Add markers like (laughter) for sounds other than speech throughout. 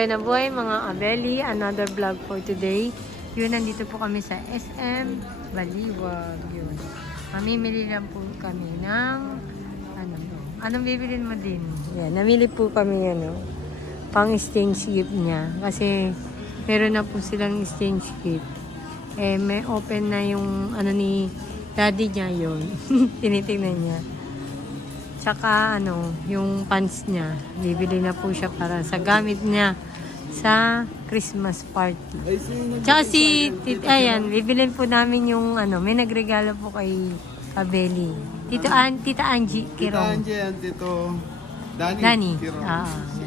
Tuloy na buhay mga abeli, another vlog for today. Yun, nandito po kami sa SM Baliwag. Yun. Mamimili lang po kami ng ano, anong bibilin mo din? Yan, namili po kami ano, pang exchange gift niya. Kasi meron na po silang exchange gift. Eh, may open na yung ano ni daddy niya yun. (laughs) Tinitingnan niya. Tsaka ano, yung pants niya. Bibili na po siya para sa gamit niya sa Christmas party. Tsaka si, tit, ayan, bibilin po namin yung ano, may nagregalo po kay Kabeli. Tito An, Tita Angie Tita Kirong. Angie and Tito Danny. Danny. Kiro. Ah,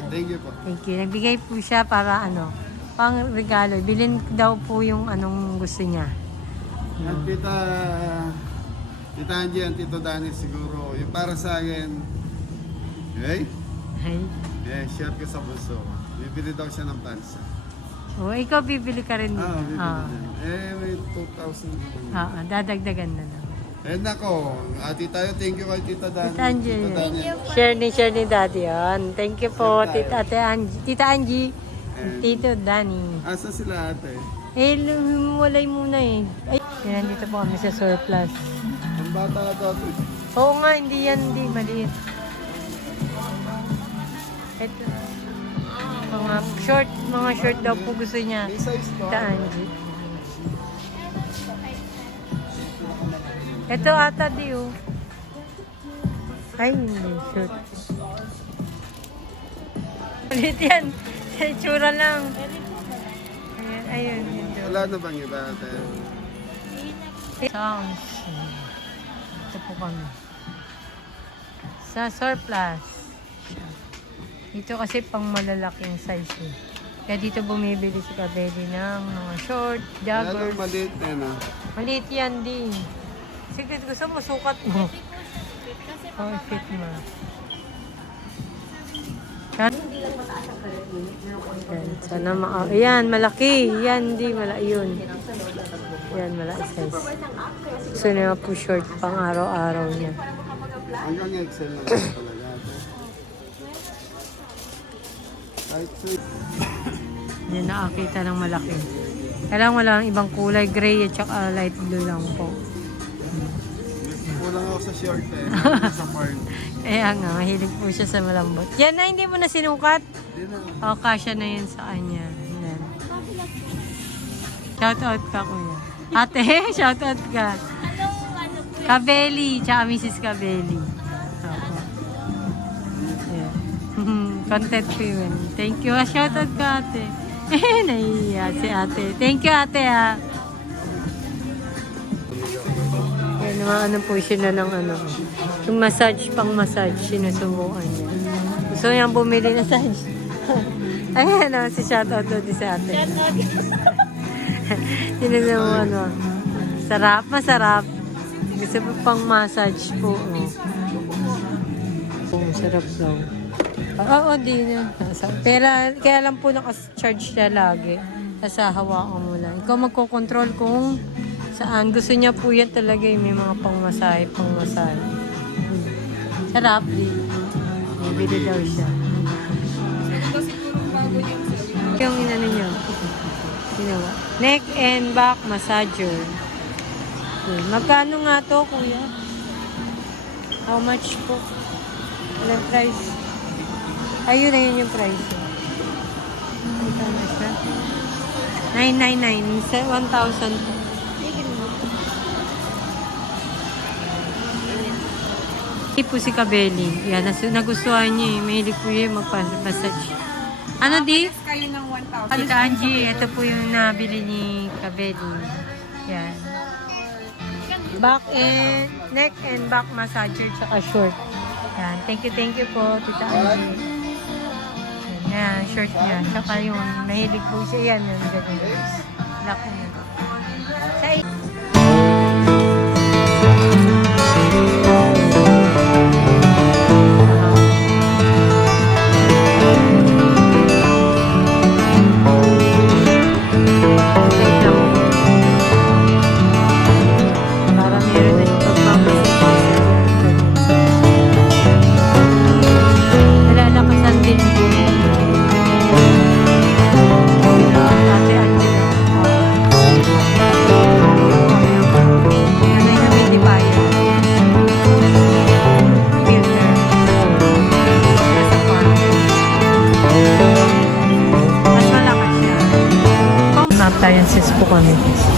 Thank you po. Thank you. Nagbigay po siya para ano, pang regalo. Bilin daw po yung anong gusto niya. At Tita, Tita Angie and Tito Danny siguro, yung para sa akin, okay? Ay. Eh, share ko sa buso. Bibili daw siya ng pants. O, ikaw bibili ka rin. Ah, bibili Ah. din. Eh, may 2,000 naman. Ah, ah, dadagdagan na lang. Eh, nako. Ati tayo, thank you kay Tita Danny. Tita Angie. Tita Danny. Share ni, share ni Daddy yan. Thank you po, Share Tita, tayo. Ate Angie. Tita Angie. And- Tito Danny. Asa sila ate? Eh, walay muna eh. Ay, yan, dito po kami sa surplus. Ang bata daw to. Oo nga, hindi yan, hindi, maliit. Ito. Mga short, mga short daw po gusto niya. Angie. Ito ata di oh. Ay, hindi. Short. Ulit yan. Sa itsura lang. Ayun, ayun. Wala na bang iba ate? Sounds. Ito po kami. Sa surplus. Dito kasi pang malalaking size eh. Kaya dito bumibili si Kabeli ng mga short, joggers. nang maliit na ah. Maliit yan din. Sige, gusto mo, sukat mo. Oh, fit mo. Yan. Sana ma... Yan, malaki. Yan, di, mala yun. Yan, malaki size. Gusto niya po short pang araw-araw niya. Hanggang Excel na lang talaga ate. Kahit sa... Hindi nakakita ng malaki. Kailangan wala ng ibang kulay. Gray at saka light blue lang po. Kulang ako sa short eh. (laughs) sa part. Kaya nga, mahilig po siya sa malambot. Yan na, hindi mo na sinukat. Di na. O, kasya na yun sa kanya. Yan. Shout out ka, kuya. Ate, (laughs) shout out ka. Kabeli, tsaka Mrs. Kabeli. Content women. Thank you. Ah, Shout out ka, ate. (laughs) Eh, nahihiya si ate. Thank you, ate, ha. Yan, mga ano po siya na ng ano. Yung massage, pang massage, sinusubukan niya. Gusto niyang bumili na massage. (laughs) Ayan, oh, si shoutout din sa ate. Tinignan (laughs) mo ano. Sarap, masarap. Gusto mo pang massage po. Oh. Oh, sarap daw. Oo, di na. Pero kaya lang po nakacharge siya lagi. Kasi hawakan mo lang. Ikaw magkocontrol kung saan. Gusto niya po yan talaga yung may mga pangmasahe, pangmasahe. Hmm. Sarap, di. Bibili daw siya. Yung inano niya. Ginawa. Neck and back massager. Okay. Magkano nga to, kuya? How much po? Ilang price? Ayun na yun yung price. eh. Magkano siya? 999. Sa 1,000 po. Hindi po si Kabeli. Yan, nas- nagustuhan niya eh. Mahilig po yun magpa-massage. Ano di? kayo ng 1,000. Tita Angie, ito po yung nabili ni Kabeli. Yan. Back and, neck and back massager tsaka short. Yan. Thank you, thank you po, Tita Angie. Yan, yan short niya. Tsaka yung mahilig po siya. Yan, yung ganyan. Laki na.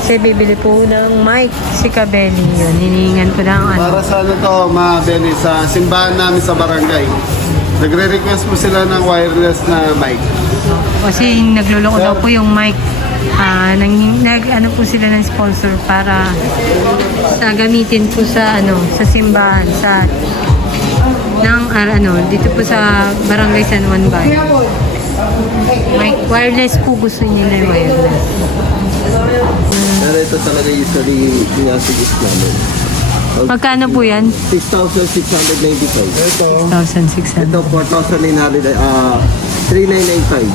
Kasi bibili po ng mic si Kabeli yun. Hinihingan ko ng ano. Para sa ano to, mga Benny, sa simbahan namin sa barangay. Nagre-request po sila ng wireless na mic. Kasi nagluloko daw po yung mic. Ah, nang, nag, ano po sila ng sponsor para sa gamitin po sa ano sa simbahan sa ng ah, ano dito po sa Barangay San Juan Bay. Mic wireless po gusto nila yung wireless. Pero ito talaga usually sinasuggest namin. Magkano po yan? 6,695. Ito, 1,600. Ito 4,900, ah 3,995.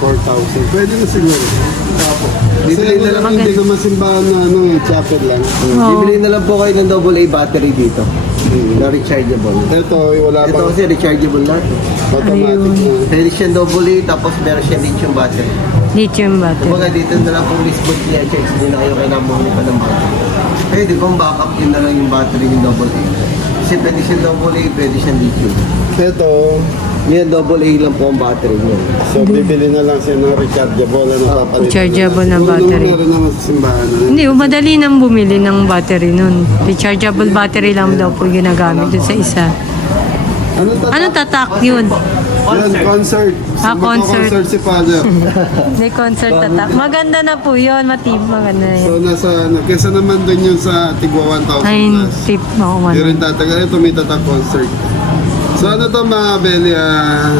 4,000. Pwede na siguro. Kasi Bibili na lang, hindi naman simbahan na ano, eh, chapel lang. Oo. bibili na lang po kayo ng double A battery dito. Na rechargeable. Ito, eh, wala Ito pang kasi rechargeable lahat. automatic na. Pwede siyang double A tapos meron siyang lithium battery. Lithium battery. Kumbaga dito na lang kung lisbon niya charge, hindi na kayo kailangan pa ng battery. Pwede kung backup yun na lang yung battery ng double A. Kasi pwede siyang double A, pwede siyang lithium. Ito, Yan, double A lang po ang battery niya. so bibili na lang siya ng rechargeable. Ano, papalitan rechargeable na battery. Meron naman sa simbahan. ano. Hindi, madali nang bumili ng battery nun. Rechargeable battery lang daw po ginagamit dun sa isa. Ano tatak? Ano tatak yun? Yan, concert. Ah, concert. concert si Father. (laughs) May concert tatak. Maganda na po yun, matib. Maganda na so yun. nasa ano, kesa naman dun yung sa Tigwa 1,000 Ay, plus. tip mo Hindi man. rin tatagal. Ito may tatak concert. So ano to mga Beli, ah,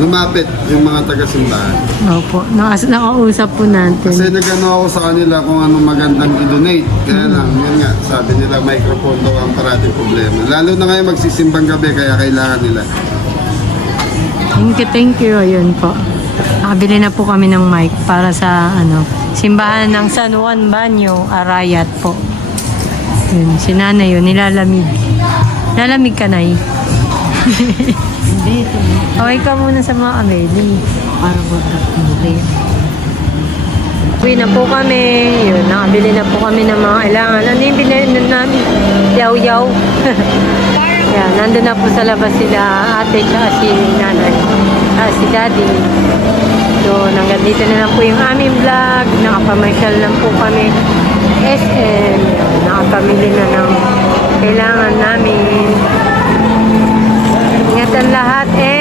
lumapit yung mga taga-simbahan. Opo. Nakas nakausap po Kasi natin. nagano ako sa kanila kung anong magandang i-donate. Kaya lang, yun nga, sabi nila microphone daw ang parating problema. Lalo na ngayon magsisimbang gabi, kaya kailangan nila. Thank you, thank you. Ayun po. Nakabili na po kami ng mic para sa ano simbahan ng San Juan Banyo, Arayat po. Yun, si nanay yun, nilalamig. Lalamig ka, Nay? okay ka muna sa mga ameli. Para hindi. Uwi na po kami. Yun, nakabili na po kami ng mga kailangan. Ano yung binili na namin? Yaw-yaw. (laughs) Yan, nandun na po sa labas sila ate tsaka si nanay. Ah, si daddy. So, hanggang dito na lang po yung aming vlog. Nakapamasyal lang po kami. SM. Nakapamili na ng kailangan namin. Ingatan lahat po.